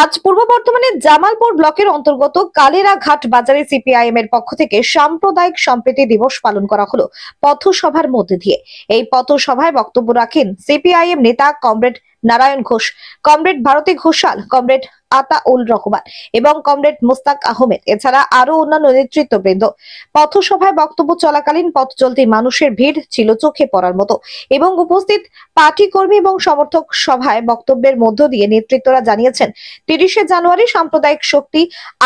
আজ পূর্ব বর্ধমানের জামালপুর ব্লকের অন্তর্গত কালেরাঘাট বাজারে সিপিআইএম এর পক্ষ থেকে সাম্প্রদায়িক সম্প্রীতি দিবস পালন করা হলো পথসভার মধ্যে দিয়ে। এই পথসভায় বক্তব্য রাখেন সিপিআইএম নেতা comrade Narayan Ghosh, comrade Bharati Ghoshal, comrade Ataul Rahman এবং কমরেড মুস্তাক আহমেদ, এছাড়া আরো অন্যান্য নেতৃত্ববৃন্দ। পথসভায় বক্তব্য চলাকালীন পথ চলতি মানুষের ভিড় ছিল চোখে পড়ার মতো এবং উপস্থিত পার্টি কর্মী এবং সমর্থক সভায় বক্তব্যের মধ্য দিয়ে নেতৃত্বরা জানিয়েছেন ৩০শে জানুয়ারি সাম্প্রদায়িক শক্তি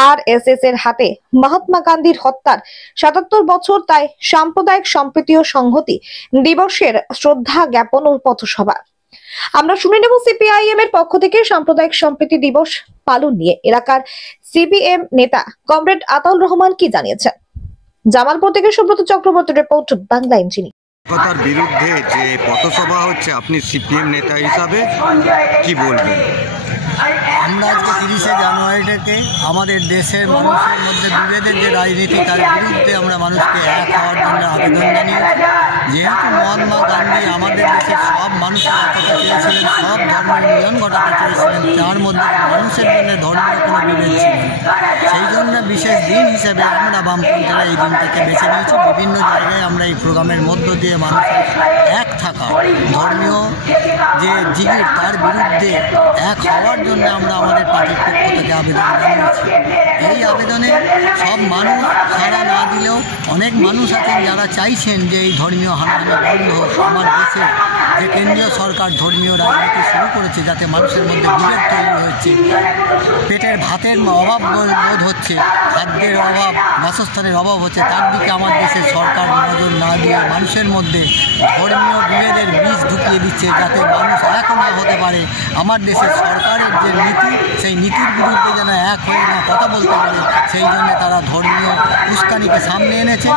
আরএসএস এর হাতে মহাত্মা গান্ধীর হত্যার ৭৭ বছর, তাই সাম্প্রদায়িক সম্প্রীতি ও সংহতি দিবসের শ্রদ্ধা জ্ঞাপন ও পথসভা। আমরা শুনে নেব সিপিআইএম এর পক্ষ থেকে সাম্প্রদায়িক সম্প্রীতি দিবস পালন নিয়ে এলাকার সিপিএম নেতা কমরেড আতাউল রহমান কি জানিয়েছেন। জামালপুর থেকে সুব্রত চক্রবর্তী রিপোর্ট, বাংলা ইঞ্জিনি। কথার বিরুদ্ধে যে পথসভা হচ্ছে, আপনি সিপিএম নেতা হিসাবে কি বলবেন? আমরা আজকে ৩০শে জানুয়ারিটাকে আমাদের দেশের মানুষের মধ্যে বিভেদের যে রাজনীতি, তার বিরুদ্ধে আমরা মানুষকে এক হওয়ার জন্য আবেদন জানিয়েছি। যেহেতু মহাত্মা গান্ধী আমাদের দেশের সব মানুষের একতা চেয়েছিলেন, সব ধর্মের মিলন ঘটাতে চেয়েছিলেন, তার মধ্যে মানুষের জন্য ধর্মের কোনো বিভেদ ছিল না। সেই জন্য বিশেষ দিন হিসেবে আমরা বামপন্থীরা এই দিনটাকে বেছে নিয়েছি। বিভিন্ন জায়গায় আমরা এই প্রোগ্রামের মধ্য দিয়ে মানুষের এক থাকা, ধর্মীয় যে জিগির, তার বিরুদ্ধে এক হওয়ার জন্য আমরা আমাদের পার্টির পক্ষ থেকে আবেদন জানিয়েছি। এই আবেদনে সব মানুষ সাড়া না দিলেও অনেক মানুষ আছেন যারা চাইছেন যে এই ধর্মীয় হানাহানি বন্ধ হোক। আমার দেশে যে কেন্দ্রীয় সরকার ধর্মীয় রাজনীতি শুরু করেছে, যাতে মানুষের মধ্যে বিভেদ তৈরি হচ্ছে, পেটের ভাতের অভাব বোধ হচ্ছে, খাদ্যের অভাব, বাসস্থানের অভাব হচ্ছে, তার দিকে আমার দেশের সরকার নজর না দিয়ে মানুষের মধ্যে ধর্মীয় বিভেদের বীজ ঢুকিয়ে দিচ্ছে, যাতে মানুষ এক না হতে পারে। আমার দেশের সরকারের যে নীতি, সেই নীতির বিরুদ্ধে যেন এক হয়ে না কথা বলতে পারে, সেই জন্য তারা ধর্মীয় উস্কানিকে সামনে এনেছে।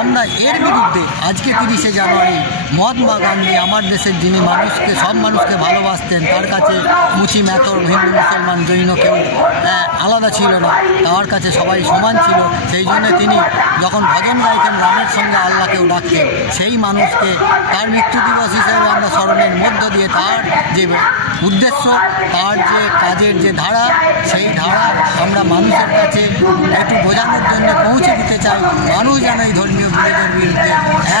আমরা এর বিরুদ্ধে আজকে ৩০শে জানুয়ারি মহাত্মা গান্ধী আমার দেশের, যিনি মানুষকে, সব মানুষকে ভালোবাসতেন, তার কাছে মুচি মেথর, হিন্দু মুসলমান জৈন কেউ আলাদা ছিল না, তার কাছে সবাই সমান ছিল। সেই জন্য তিনি যখন ভজন গাইতেন, রামের সঙ্গে আল্লাহকেও ডাকতেন। সেই মানুষকে তার মৃত্যু দিবস হিসেবে আমরা স্মরণের মধ্য দিয়ে তার যে উদ্দেশ্য, তার যে কাজের যে ধারা, সেই ধারা আমরা মানুষের কাছে একটু বোঝানোর জন্য পৌঁছে দিতে চাই। মানুষ যেন এই ধর্মীয় বিভেদের বিরুদ্ধে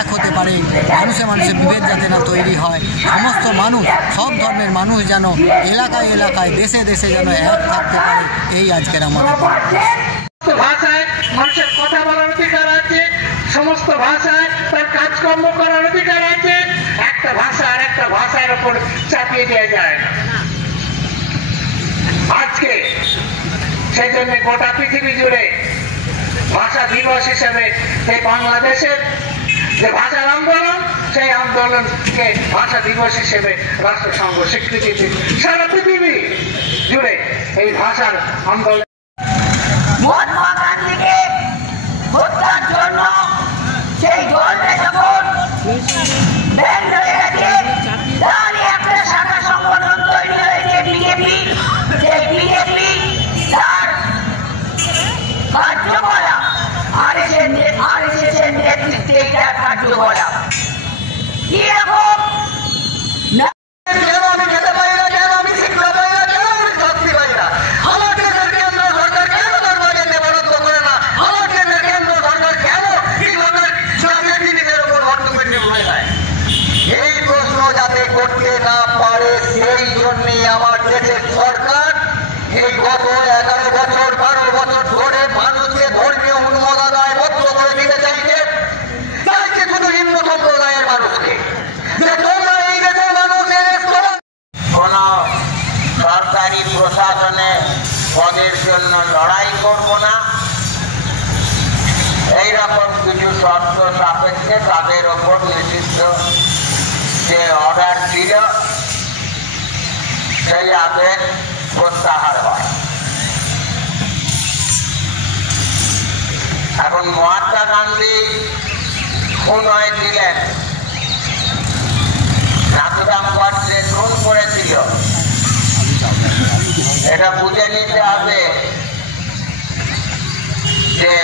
এক হতে পারে, মানুষে মানুষের বিভেদ যাতে না তৈরি হয়, সমস্ত মানুষ, সব ধর্মের মানুষ যেন এলাকায় এলাকায়, দেশে দেশে যেন এক থাকতে পারে, এই আজকের আমাদের ভাষায় মানুষের কথা বলার অধিকার আছে, সমস্ত ভাষায় তার কাজকর্ম করার অধিকার আছে। একটা ভাষা আর একটা ভাষার উপর চাপিয়ে দেওয়া যায় না। আজকে সেই জন্য গোটা পৃথিবী জুড়ে ভাষা দিবস হিসেবে এই বাংলাদেশের যে ভাষার আন্দোলন, সেই আন্দোলনকে ভাষা দিবস হিসেবে রাষ্ট্রসংঘ স্বীকৃতি দিচ্ছে। সারা পৃথিবী জুড়ে এই ভাষার আন্দোলন মহাত্মা গান্ধীকে হত্যার জন্য সেই ধর্মে যখন ব্যান্ড হয়ে গেছে, তারই একটা শাখা সংগঠন তৈরি হয়েছে বিজেপি। সেই বিজেপি তার কার্যকলাপ আরএসএস এর নেতৃত্বে এটা কার্যকলাপ কিরকম করতে না পারে, সেই জন্যই আমার দেশের সরকার এই গত 11 বছর 12 বছর ধরে মানুষকে ধর্মীয় উন্মাদনায় বদ্ধ করে দিতে চাইছে শুধু হিন্দু সম্প্রদায়ের মানুষকে। এই দেশের মানুষের কোন সরকারি প্রশাসনে পদের জন্য লড়াই করব না, এইরকম কিছু শর্ত সাপেক্ষে তাদের ওপর নির্দিষ্ট যে অর্ডার ছিল, সেই আদেশ প্রত্যাহার হয়। এখন মহাত্মা গান্ধী খুন হয়েছিলেন, নাথুরাম গডসে খুন করেছিল, এটা বুঝে নিতে হবে যে